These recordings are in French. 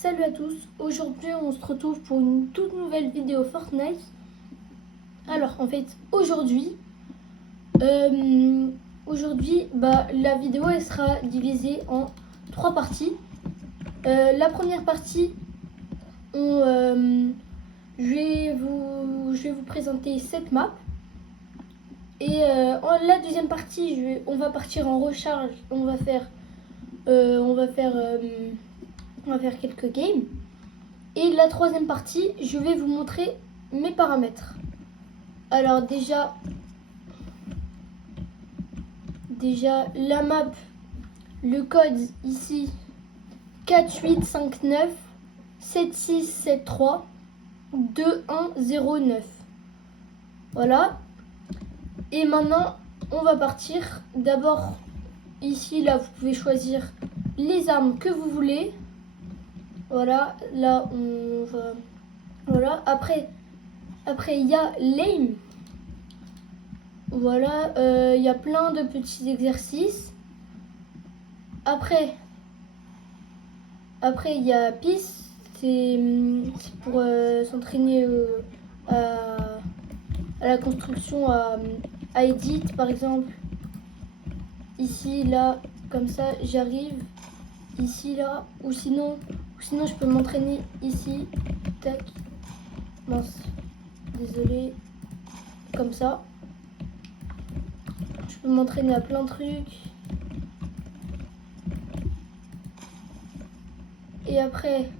Salut à tous, aujourd'hui on se retrouve pour une toute nouvelle vidéo Fortnite. Alors en fait aujourd'hui la vidéo elle sera divisée en 3 parties. La première partie je vais vous présenter cette map. Et en la deuxième partie on va partir en recharge, on va faire quelques games. Et la troisième partie, je vais vous montrer mes paramètres. Alors déjà la map, le code ici 4859 7673 2109. Voilà. Et maintenant, on va partir. D'abord, ici, là, vous pouvez choisir les armes que vous voulez. Voilà, là, on va... Voilà, après il y a l'aim. Voilà, il y a plein de petits exercices. Après il y a Peace. C'est pour s'entraîner à la construction, à edit, par exemple. Ici, là, comme ça, j'arrive. Ici, là, ou sinon je peux m'entraîner ici. Tac. Mince. Désolé. Comme ça. Je peux m'entraîner à plein de trucs. Et après,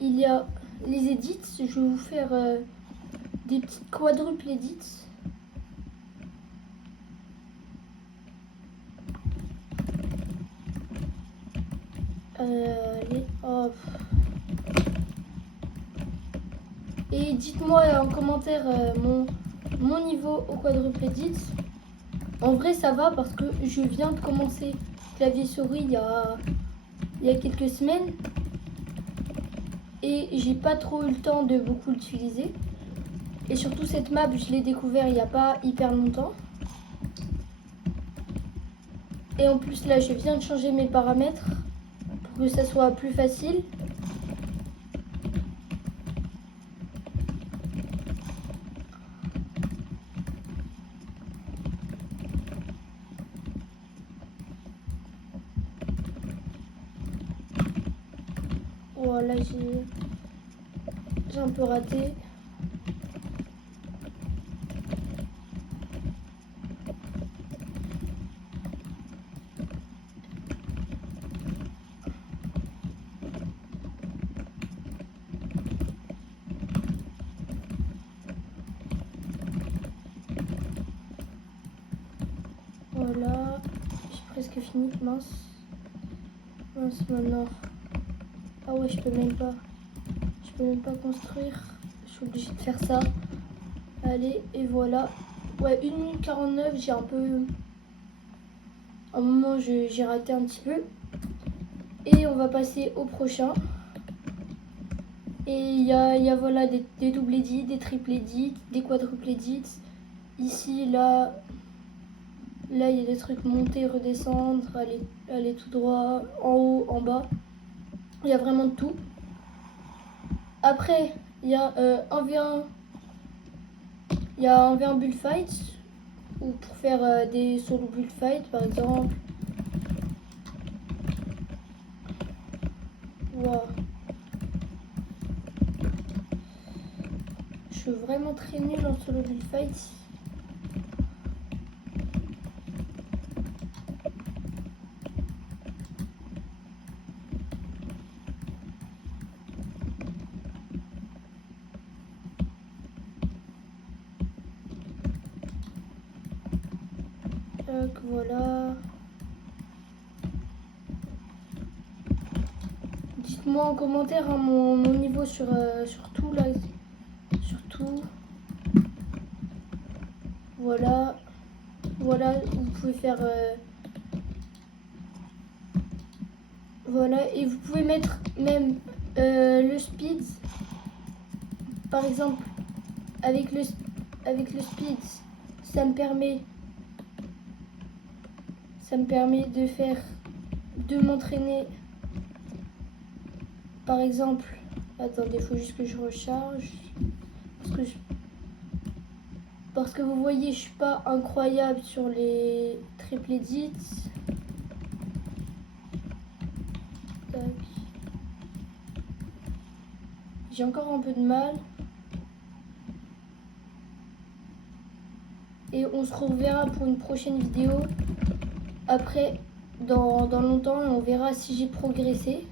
il y a les edits. Je vais vous faire des petites quadruples edits. Allez, hop. Et dites-moi en commentaire mon niveau au quadruple edit. En vrai ça va parce que je viens de commencer clavier souris il y a quelques semaines. Et j'ai pas trop eu le temps de beaucoup l'utiliser. Et surtout cette map je l'ai découvert il n'y a pas hyper longtemps. Et en plus là je viens de changer mes paramètres pour que ça soit plus facile. Voilà, j'ai un peu raté. Voilà, j'ai presque fini. Mince maintenant. Ah ouais, je peux même pas construire. Je suis obligée de faire ça. Allez, et voilà. Ouais, 1 minute 49, j'ai un peu... À un moment, j'ai raté un petit peu. Et on va passer au prochain. Et il y a voilà, des doubles edits, des triples edits, des quadruples edits. Ici, là, il y a des trucs monter, redescendre, aller tout droit, en haut, en bas. Il y a vraiment de tout. Après, il y a 1v1. Il y a 1v1 bullfight, ou pour faire des solo bullfight par exemple. Wow. Je suis vraiment très nulle en solo bullfight. Donc voilà. Dites-moi en commentaire mon niveau sur tout là. Sur tout. Voilà. Voilà, vous pouvez faire... voilà, et vous pouvez mettre même le speed. Par exemple, avec le speed, ça me permet Ça me permet de m'entraîner. Par exemple, attendez, il faut juste que je recharge. Parce que vous voyez, je suis pas incroyable sur les triple edits. Tac. J'ai encore un peu de mal. Et on se reverra pour une prochaine vidéo. Après, dans longtemps, on verra si j'ai progressé.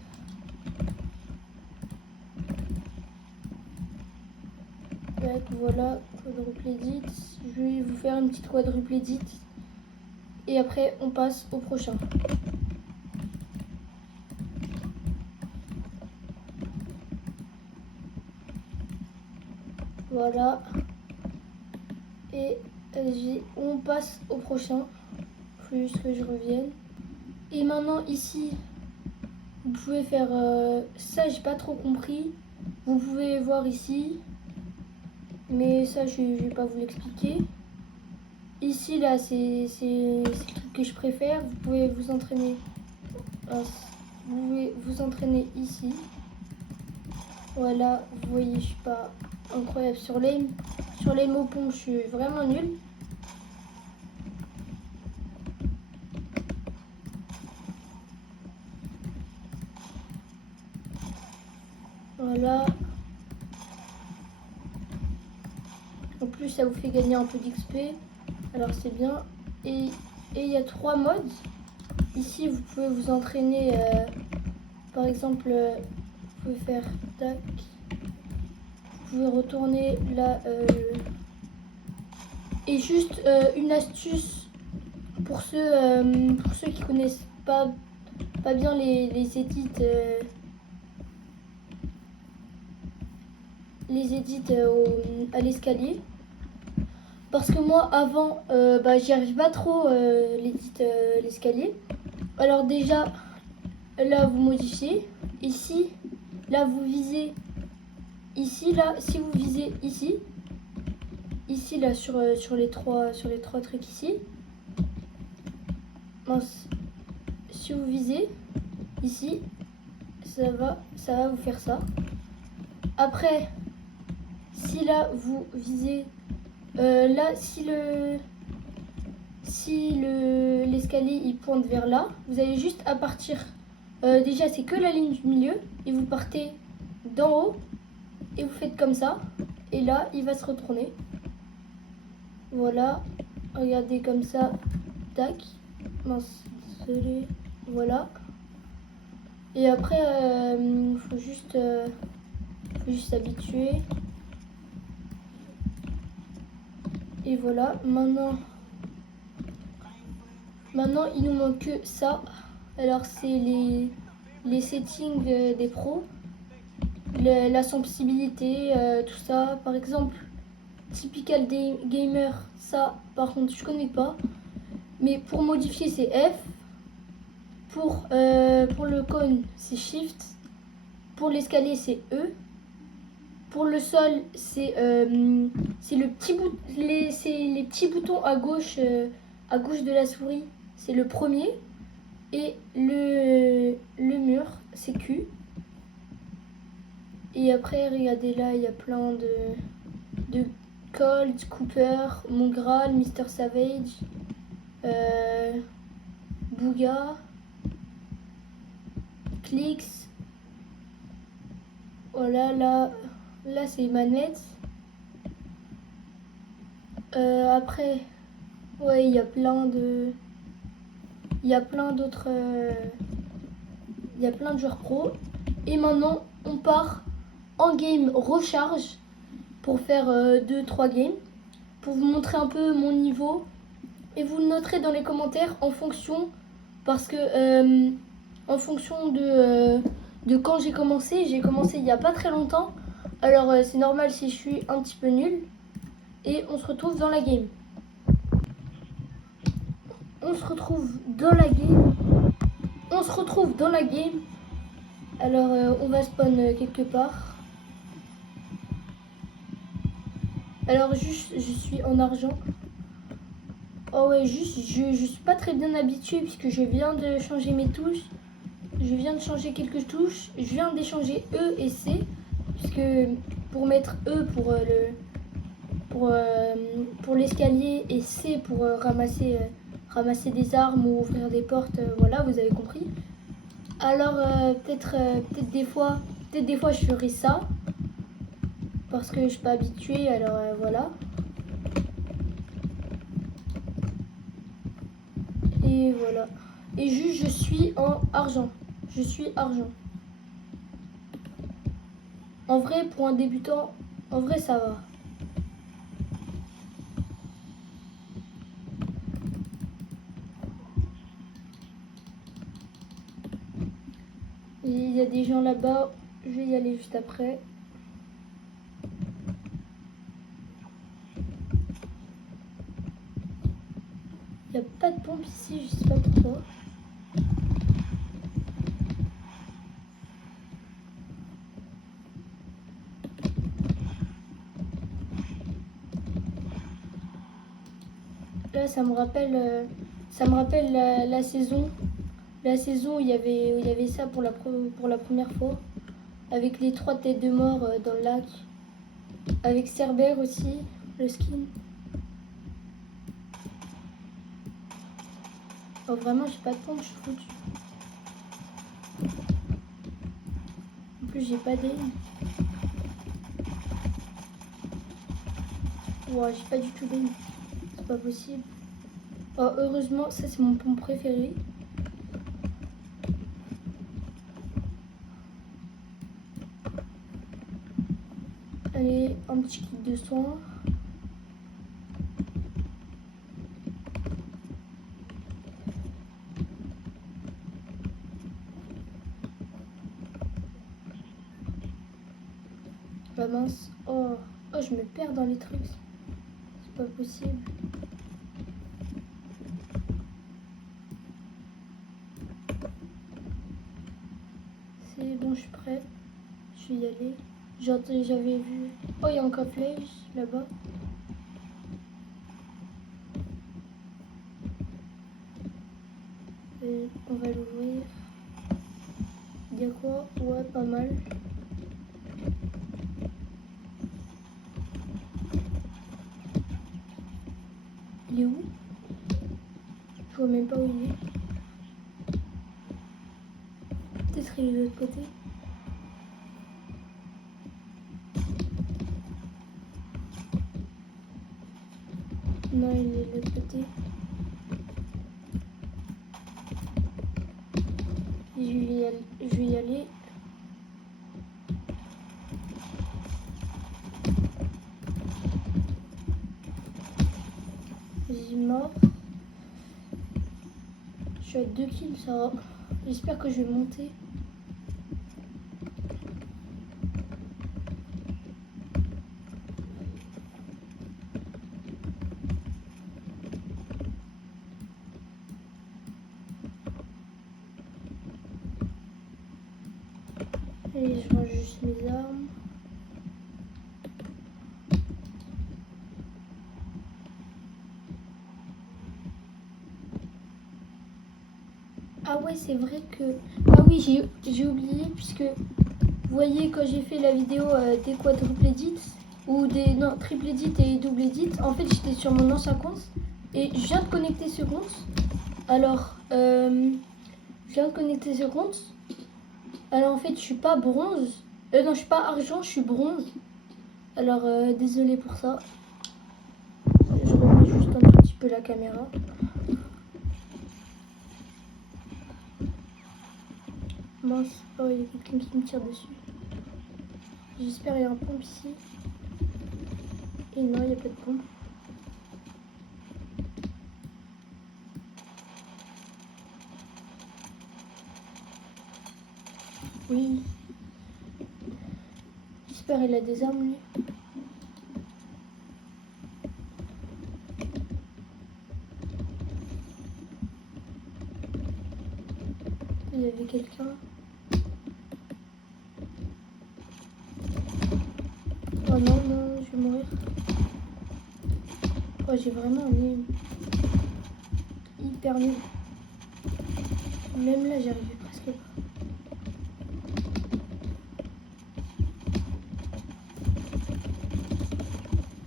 Donc voilà, quadruple edit. Je vais vous faire une petite quadruple edit. Et après, on passe au prochain. Voilà. Et on passe au prochain. Il faut juste que je revienne. Et maintenant, ici, vous pouvez faire ça, j'ai pas trop compris. Vous pouvez voir ici. Mais ça, je vais pas vous l'expliquer. Ici, là, c'est le truc que je préfère. Vous pouvez vous entraîner. Vous pouvez vous entraîner ici. Voilà, vous voyez, je suis pas incroyable sur l'aim. Sur l'aim au pont, je suis vraiment nulle. Voilà. En plus, ça vous fait gagner un peu d'XP. Alors, c'est bien. Et il y a 3 modes. Ici, vous pouvez vous entraîner. Par exemple, vous pouvez faire tac. Vous pouvez retourner là. Et juste une astuce pour ceux qui connaissent pas bien les edits. À l'escalier. Parce que moi, avant, j'y arrive pas trop l'escalier. Alors déjà, là, vous modifiez. Ici, là, vous visez. Ici, là, si vous visez ici. Ici, là, sur les trois trucs ici. Mince. Si vous visez ici, ça va vous faire ça. Après, si là, vous visez... là, si l'escalier il pointe vers là, vous allez juste à partir. Déjà, c'est que la ligne du milieu et vous partez d'en haut et vous faites comme ça. Et là, il va se retourner. Voilà, regardez comme ça. Tac. Mince, désolé. Voilà. Et après, faut juste s'habituer. Et voilà, maintenant, il nous manque que ça. Alors, c'est les settings des pros, la sensibilité, tout ça. Par exemple, Typical Gamer, ça, par contre, je connais pas. Mais pour modifier, c'est F. Pour le cône, c'est Shift. Pour l'escalier, c'est E. Pour le sol, c'est les petits boutons à gauche de la souris, c'est le premier. Et le mur, c'est Q. Et après, regardez là, il y a plein de Cold, Cooper, Mongral, Mr Savage, Bouga, Clix. Voilà, là c'est manette. Après, ouais, il y a plein d'autres. Il y a plein de joueurs pro. Et maintenant, on part en game recharge pour faire 2-3 games. Pour vous montrer un peu mon niveau. Et vous le noterez dans les commentaires en fonction. Parce que en fonction de quand j'ai commencé il n'y a pas très longtemps. Alors c'est normal si je suis un petit peu nulle. Et on se retrouve dans la game. On se retrouve dans la game. Alors on va spawn quelque part. Alors juste je suis en argent. Oh ouais, juste, je suis pas très bien habituée puisque je viens de changer mes touches. Je viens de changer quelques touches. Je viens d'échanger E et C. Puisque pour mettre E pour l'escalier et C pour ramasser des armes ou ouvrir des portes, voilà, vous avez compris. Alors peut-être des fois je ferai ça. Parce que je suis pas habituée, alors voilà. Et voilà. Et juste, je suis en argent. Je suis argent. En vrai, pour un débutant, en vrai, ça va. Il y a des gens là-bas. Je vais y aller juste après. Il n'y a pas de pompe ici, je sais pas pourquoi. Là, ça me rappelle la saison. La saison où il y avait ça pour la première fois. Avec les 3 têtes de mort dans le lac. Avec Cerbère aussi, le skin. Oh, vraiment, j'ai pas de pompe, je suis foutu. En plus, j'ai pas d'aim. Wow, j'ai pas du tout d'aim. C'est pas possible. Oh, heureusement, ça c'est mon pompe préféré. Allez, un petit kit de soins. Bah mince. Oh, je me perds dans les trucs. C'est pas possible. C'est bon, je suis prête. Je vais y aller. J'avais vu. Oh, il y a encore flèche là-bas. Et on va l'ouvrir. Il y a quoi? Ouais, pas mal. Il est où? Je vois même pas où il est. Peut-être il est de l'autre côté. Non, il est de l'autre côté. Je vais y aller. J'ai mort. Je suis à 2 kills, ça va. J'espère que je vais monter. Et je range juste mes armes. Ah ouais, c'est vrai que... Ah oui, j'ai oublié, puisque vous voyez quand j'ai fait la vidéo des quadruple edits, ou des... Non, triple edit et double edit, en fait j'étais sur mon ancien compte, et je viens de connecter ce compte. Alors, je viens de connecter ce compte. Alors en fait, je suis pas bronze. Non, je suis pas argent, je suis bronze. Alors, désolé pour ça. Je remets juste un tout petit peu la caméra. Mince, oh, il y a quelqu'un qui me tire dessus. J'espère qu'il y a un pompe ici. Et non, il n'y a pas de pompe. Oui. J'espère qu'il a des armes, lui. Il y avait quelqu'un. Oh non, non, je vais mourir. Oh, j'ai vraiment un nez. hyper nul. Même là, j'y arrivais presque pas.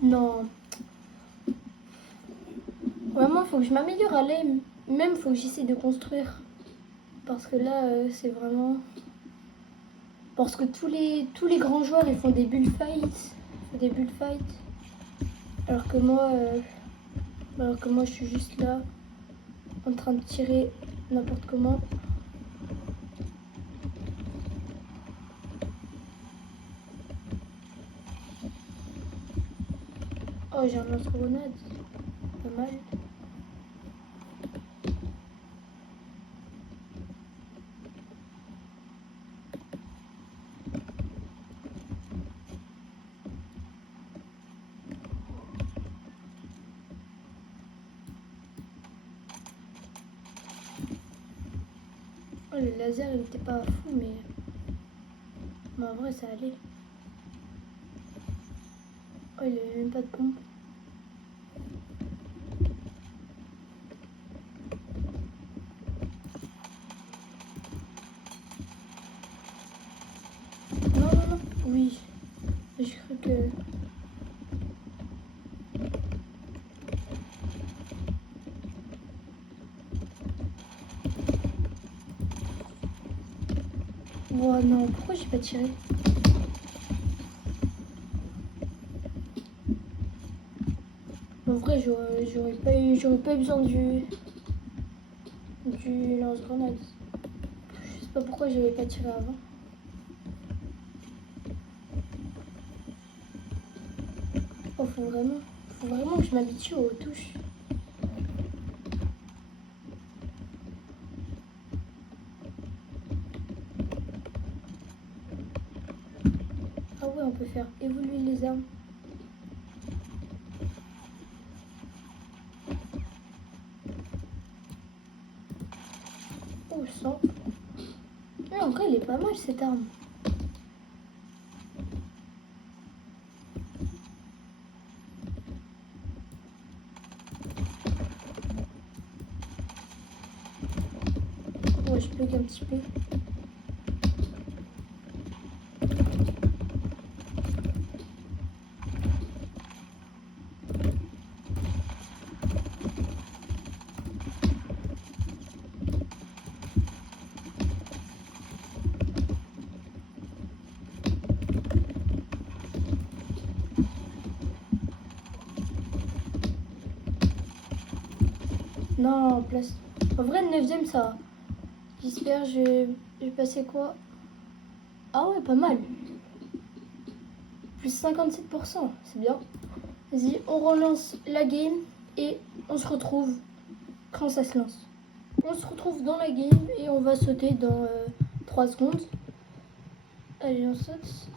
Non. Vraiment, faut que je m'améliore à l'aim. Même, faut que j'essaie de construire. Parce que là, c'est vraiment... Parce que tous les grands joueurs, ils font des bullfights. Alors que moi, je suis juste là, en train de tirer n'importe comment. Oh, j'ai un lance-grenade. Pas mal. Oh, le laser, il était pas fou, mais en vrai, ça allait. Oh, il avait même pas de pompe. Non, non, non. Oui. J'ai cru que... Oh non, pourquoi j'ai pas tiré? En vrai, j'aurais pas eu besoin du lance-grenade. Je sais pas pourquoi j'avais pas tiré avant. Oh, faut vraiment que je m'habitue aux touches. Ah ouais, on peut faire évoluer les armes. Oh, 100. Mais en vrai, elle est pas mal cette arme. Ouais, je bug un petit peu. Non, en place. En vrai, le 9ème, ça va. J'espère, j'ai passé quoi? Ah ouais, pas mal. Plus 57%, c'est bien. Vas-y, on relance la game et on se retrouve quand ça se lance. On se retrouve dans la game et on va sauter dans 3 secondes. Allez, on saute.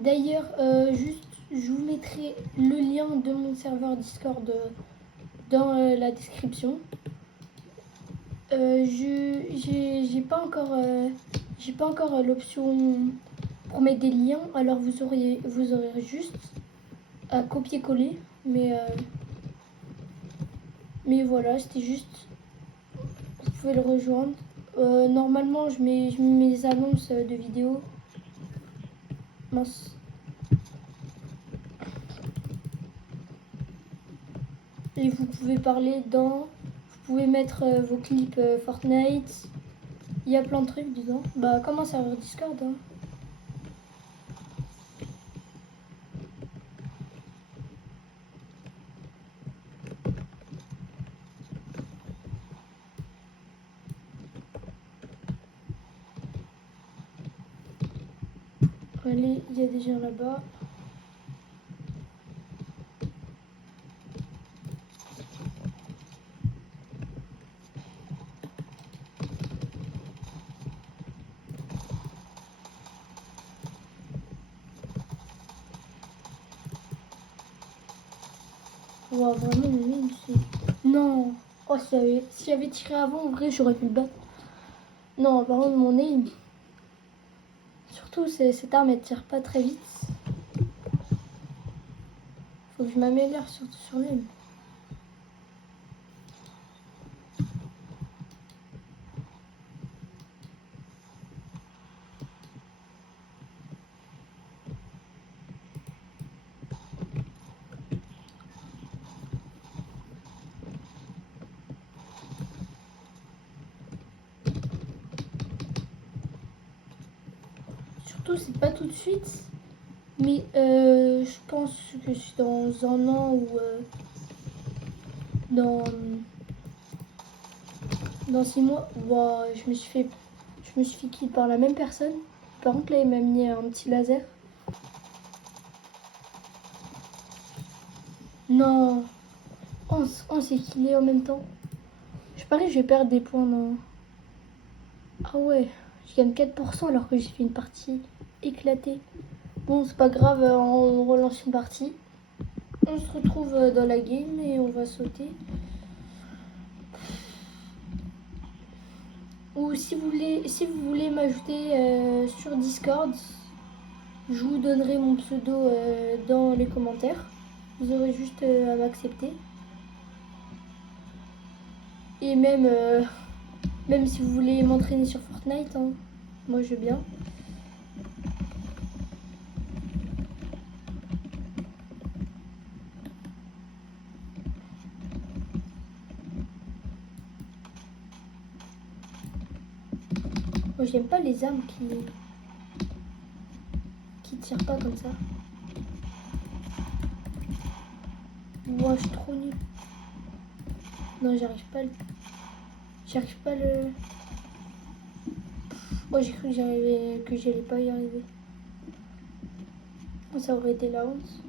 D'ailleurs, juste, je vous mettrai le lien de mon serveur Discord dans la description. J'ai pas encore l'option pour mettre des liens, alors vous aurez juste à copier-coller, mais voilà, c'était juste, vous pouvez le rejoindre. Normalement, je mets mes annonces de vidéos. Mince. Et vous pouvez parler vous pouvez mettre vos clips Fortnite. Il y a plein de trucs dedans. Bah, comme un serveur Discord. Hein. Allez, il y a des gens là-bas. Wow, vraiment, le mime, c'est... Non. Oh, si j'avais tiré avant, en vrai, j'aurais pu le battre. Non, par contre, mon aim... Surtout, cette arme, elle tire pas très vite. Faut que je m'améliore surtout sur l'aim. Surtout, c'est pas tout de suite. Mais je pense que c'est dans un an ou dans 6 mois. Wow, je me suis fait kill par la même personne. Par contre, là, il m'a mis un petit laser. Non, on s'est killé en même temps. Je parie que je vais perdre des points. Non. Ah ouais, je gagne 4% alors que j'ai fait une partie éclatée. Bon, c'est pas grave, on relance une partie. On se retrouve dans la game et on va sauter. Ou si vous voulez m'ajouter sur Discord, je vous donnerai mon pseudo dans les commentaires. Vous aurez juste à m'accepter. Et même si vous voulez m'entraîner sur Fortnite, hein, moi je veux bien. Moi j'aime pas les armes qui tirent pas comme ça. Moi je suis trop nulle. Non, j'arrive pas à le... Moi j'ai cru que j'allais pas y arriver. Ça aurait été la honte.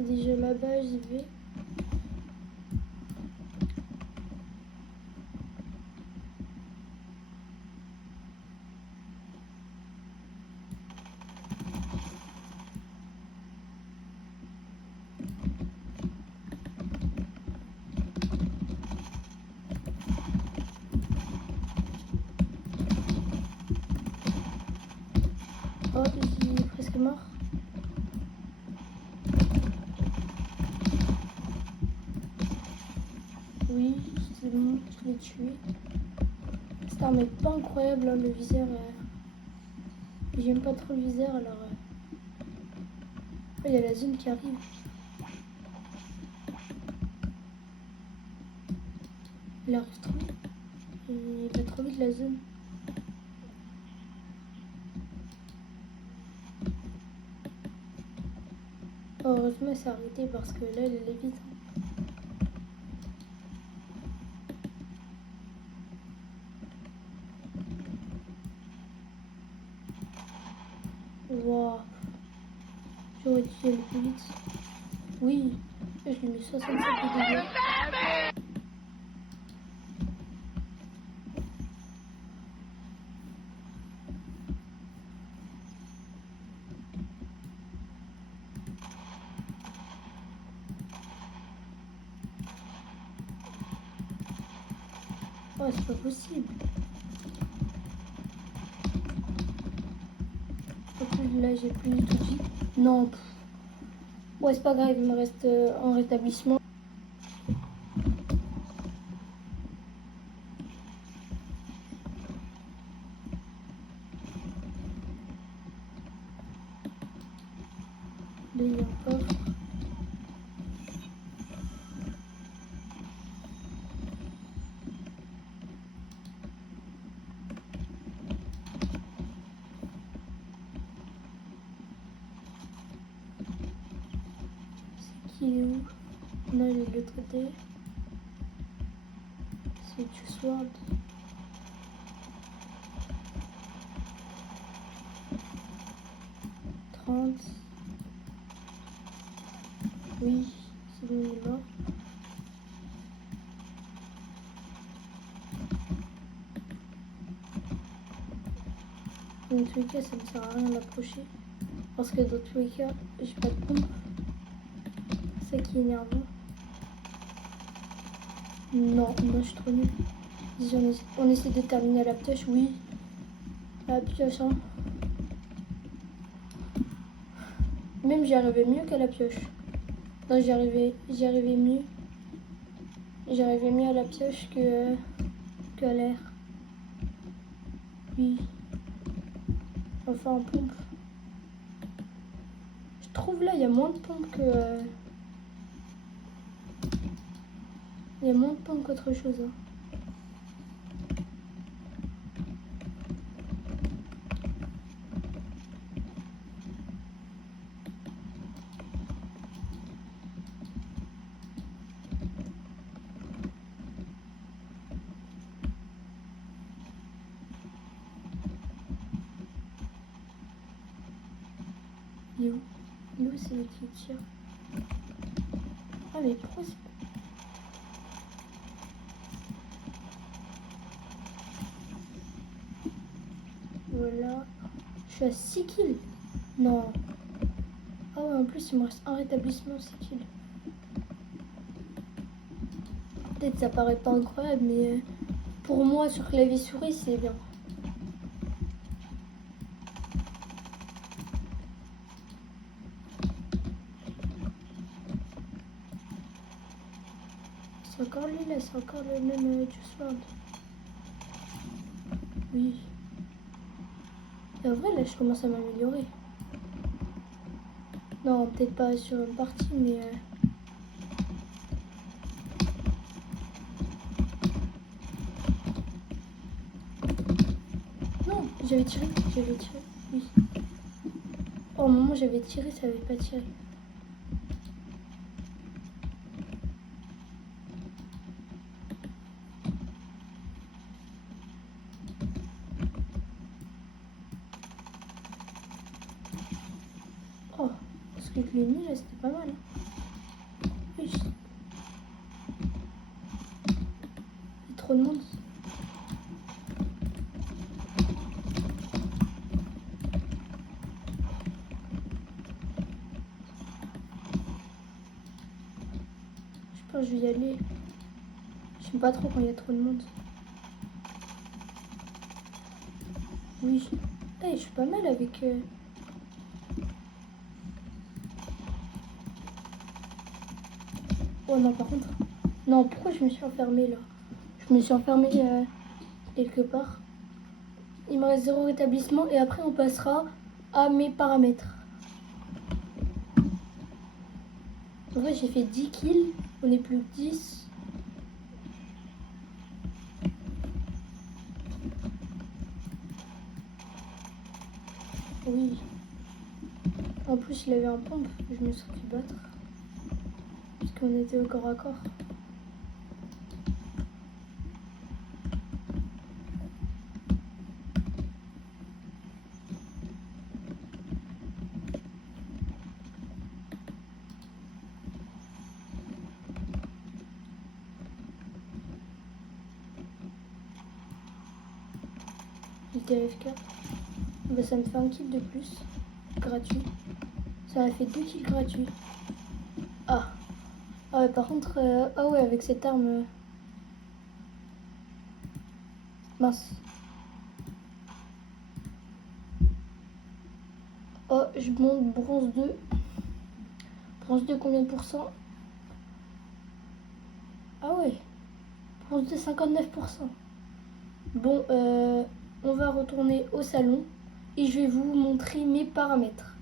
Déjà là-bas, j'y vais. Oh, il est presque mort. Oui, c'est bon, je l'ai tué. Cette arme est pas incroyable, hein, le viseur. J'aime pas trop le viseur, alors... Oh, il y a la zone qui arrive. Il arrive trop vite. Il va trop vite la zone. Oh, heureusement, elle s'est arrêtée parce que là, elle est vite. Waouh. J'aurais dû y aller plus vite. Oui, je lui mets 67 de dégâts. Oh, c'est pas possible. En plus, là, j'ai plus du tout de vie. Non. Ouais, c'est pas grave, il me reste un rétablissement. Là, il y a un coffre. qu'il est où? Non, il est de l'autre côté. C'est du sword. Oui, c'est bon, il est mort. Dans tous les cas, ça ne sert à rien d'approcher. Parce que dans tous les cas, j'ai pas de pompe. C'est ça qui est énervant. Non, moi je suis trop nulle. Si on essaie de terminer à la pioche, oui. À la pioche, hein. Même j'y arrivais mieux qu'à la pioche. Non, j'y arrivais mieux. J'y arrivais mieux à la pioche qu'à l'air. Oui. Enfin, en pompe. Je trouve là, il y a moins de pompes que... Il y a moins de pompes qu'autre chose. Hein. Il est où? Il est où c'est qui tire? Ah mais pourquoi c'est... Voilà. Je suis à 6 kills. Non. Ah ouais, en plus il me reste un rétablissement, 6 kills. Peut-être ça paraît pas incroyable, mais pour moi sur clavier souris c'est bien. C'est encore lui là, c'est encore le même du sword. Oui. Et en vrai là je commence à m'améliorer. Non, peut-être pas sur une partie, mais... Non, j'avais tiré, oui. Oh, au moment où j'avais tiré, ça avait pas tiré. Oh, parce que je l'ai mis là, c'était pas mal. Oui. Il y a trop de monde. Je pense que je vais y aller. J'aime pas trop quand il y a trop de monde. Oui. Hey, je suis pas mal avec... Oh non, par contre... Non, pourquoi je me suis enfermée là? Je me suis enfermée quelque part. Il me reste 0 rétablissement et après on passera à mes paramètres. En vrai, j'ai fait 10 kills. On est plus que 10. Oui. En plus, il avait un pompe. Je me serais fait battre. Parce qu'on était au corps à corps. J'étais AFK. Bah, ça me fait un kill de plus. Gratuit. Ça m'a fait 2 kills gratuits. Ah. Ah ouais, par contre... ah ouais, avec cette arme... Mince. Oh, je monte bronze 2. Bronze 2, combien de pourcents? Ah ouais. Bronze 2, 59%. Bon, on va retourner au salon et je vais vous montrer mes paramètres.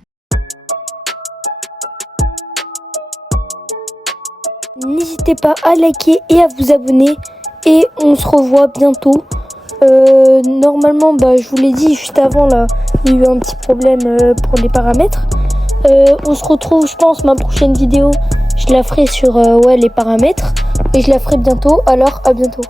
N'hésitez pas à liker et à vous abonner et on se revoit bientôt. Normalement, je vous l'ai dit juste avant, là, il y a eu un petit problème pour les paramètres. On se retrouve, je pense, ma prochaine vidéo, je je la ferai sur ouais, les paramètres et je la ferai bientôt. Alors à bientôt.